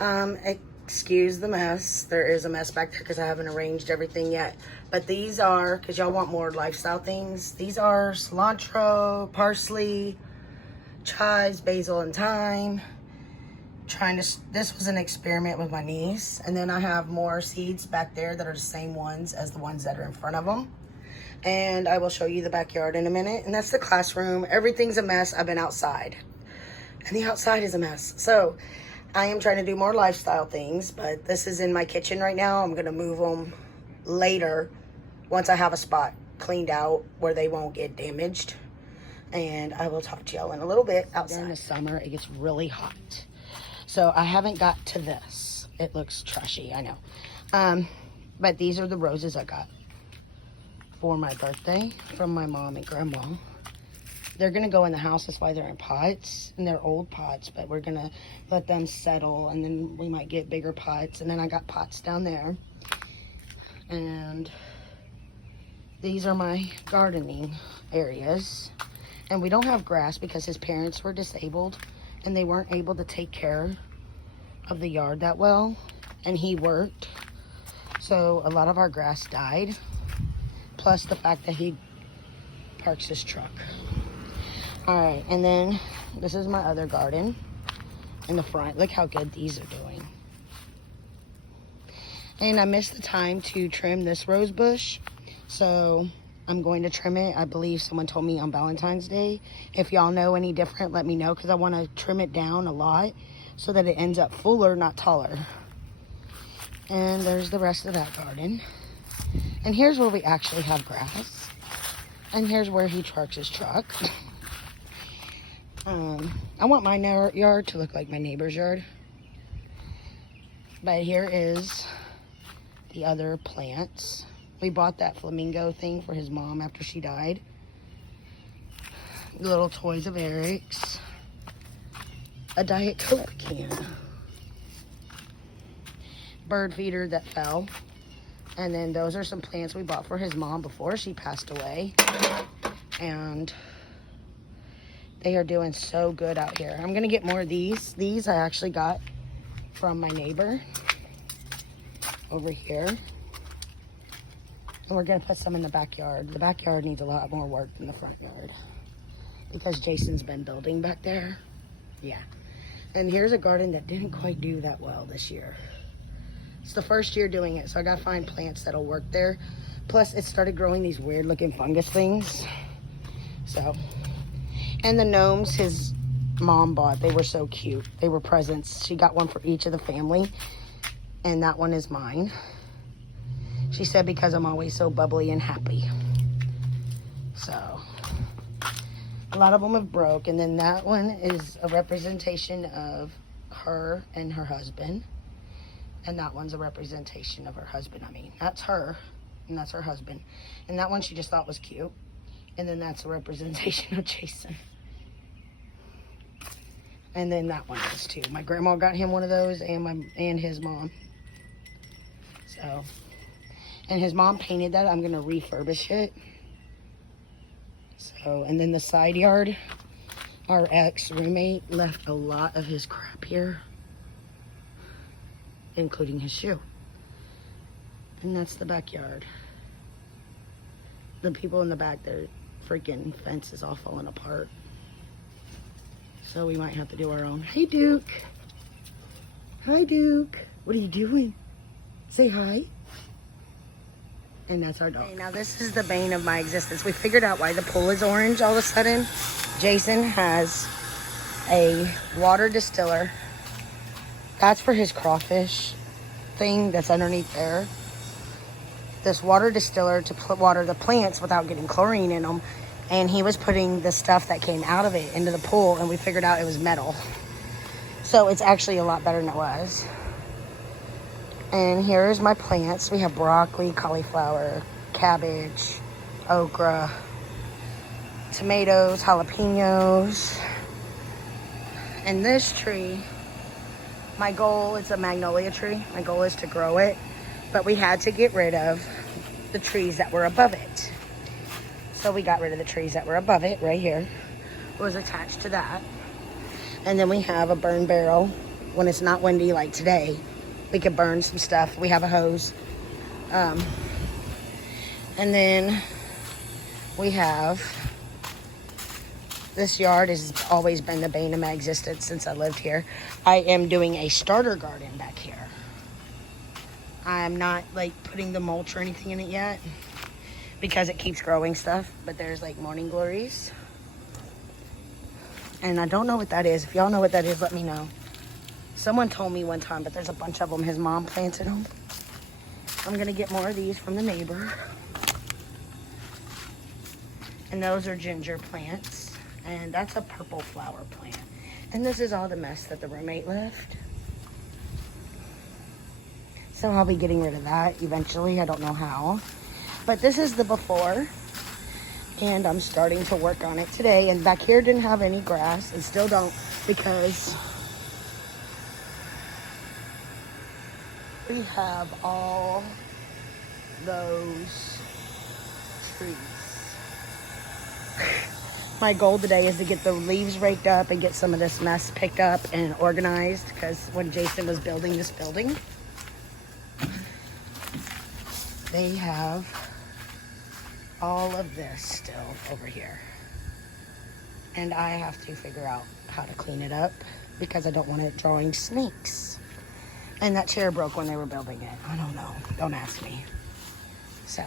Excuse the mess. There is a mess back there because I haven't arranged everything yet. But these are, because y'all want more lifestyle things, these are cilantro, parsley, chives, basil, and thyme. This was an experiment with my niece. And then I have more seeds back there that are the same ones as the ones that are in front of them. And I will show you the backyard in a minute. And that's the classroom. Everything's a mess. I've been outside. And the outside is a mess. So I am trying to do more lifestyle things, but this is in my kitchen right now. I'm going to move them later once I have a spot cleaned out where they won't get damaged. And I will talk to y'all in a little bit outside. In the summer, it gets really hot. So I haven't got to this. It looks trashy, I know. But these are the roses I got for my birthday from my mom and grandma. They're going to go in the house. That's why they're in pots. And they're old pots. But we're going to let them settle. And then we might get bigger pots. And then I got pots down there. And these are my gardening areas. And we don't have grass because his parents were disabled. And they weren't able to take care of the yard that well. And he worked. So a lot of our grass died. Plus the fact that he parks his truck. Alright, and then this is my other garden in the front. Look how good these are doing. And I missed the time to trim this rose bush. So I'm going to trim it. I believe someone told me on Valentine's Day. If y'all know any different, let me know. Because I want to trim it down a lot so that it ends up fuller, not taller. And there's the rest of that garden. And here's where we actually have grass. And here's where he parks his truck. I want my yard to look like my neighbor's yard. But here is the other plants. We bought that flamingo thing for his mom after she died. Little toys of Eric's. A Diet Coke can. Bird feeder that fell. And then those are some plants we bought for his mom before she passed away. And they are doing so good out here. I'm going to get more of these. These I actually got from my neighbor over here. And we're going to put some in the backyard. The backyard needs a lot more work than the front yard. Because Jason's been building back there. Yeah. And here's a garden that didn't quite do that well this year. It's the first year doing it, so I gotta find plants that'll work there. Plus, it started growing these weird looking fungus things. So, and the gnomes his mom bought, they were so cute. They were presents. She got one for each of the family, and that one is mine. She said because I'm always so bubbly and happy. So, a lot of them have broke, and then that one is a representation of her and her husband. And that one's a representation of her husband. I mean, that's her, and that's her husband. And that one she just thought was cute. And then that's a representation of Jason. And then that one is too. My grandma got him one of those, and his mom. So, and his mom painted that. I'm gonna refurbish it. So, and then the side yard, our ex-roommate left a lot of his crap here, including his shoe. And that's the backyard. The people in the back, their freaking fence is all falling apart. So we might have to do our own. Hey, Duke. Hi, Duke. What are you doing? Say hi. And that's our dog. Okay, now this is the bane of my existence. We figured out why the pool is orange all of a sudden. Jason has a water distiller. That's for his crawfish thing that's underneath there. This water distiller to water the plants without getting chlorine in them. And he was putting the stuff that came out of it into the pool, and we figured out it was metal. So it's actually a lot better than it was. And here's my plants. We have broccoli, cauliflower, cabbage, okra, tomatoes, jalapenos. And this tree, my goal is a magnolia tree. My goal is to grow it, but we had to get rid of the trees that were above it. So we got rid of the trees that were above it right here. It was attached to that. And then we have a burn barrel when it's not windy like today, we could burn some stuff. We have a hose. And then we have, this yard has always been the bane of my existence since I lived here. I am doing a starter garden back here. I'm not like putting the mulch or anything in it yet because it keeps growing stuff, but there's like morning glories. And I don't know what that is. If y'all know what that is, let me know. Someone told me one time, but there's a bunch of them. His mom planted them. I'm gonna get more of these from the neighbor. And those are ginger plants. And that's a purple flower plant. And this is all the mess that the roommate left. So I'll be getting rid of that eventually. I don't know how. But this is the before. And I'm starting to work on it today. And back here didn't have any grass. And still don't, because we have all those trees. My goal today is to get the leaves raked up and get some of this mess picked up and organized, because when Jason was building this building, they have all of this still over here. And I have to figure out how to clean it up because I don't want it drawing snakes. And that chair broke when they were building it. I don't know. Don't ask me. So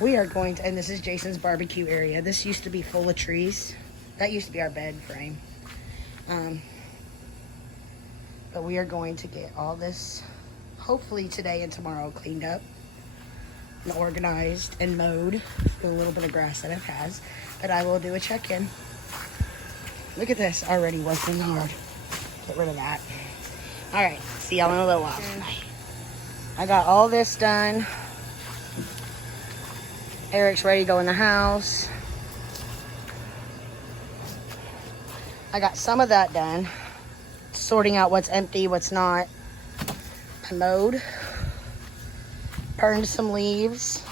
we are going to, and this is Jason's barbecue area. This used to be full of trees. That used to be our bed frame. But we are going to get all this, hopefully today and tomorrow, cleaned up and organized and mowed. A little bit of grass that it has. But I will do a check-in. Look at this, already working hard. Get rid of that. All right, see y'all in a little while. I got all this done. Eric's ready to go in the house. I got some of that done. Sorting out what's empty, what's not. I mowed. Burned some leaves.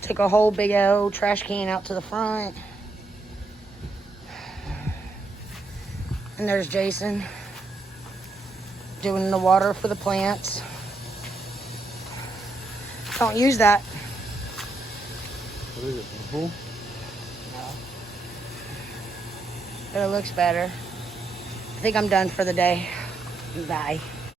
Took a whole big old trash can out to the front. And there's Jason doing the water for the plants. Don't use that. What is it, a pool? No. But it looks better. I think I'm done for the day. Bye.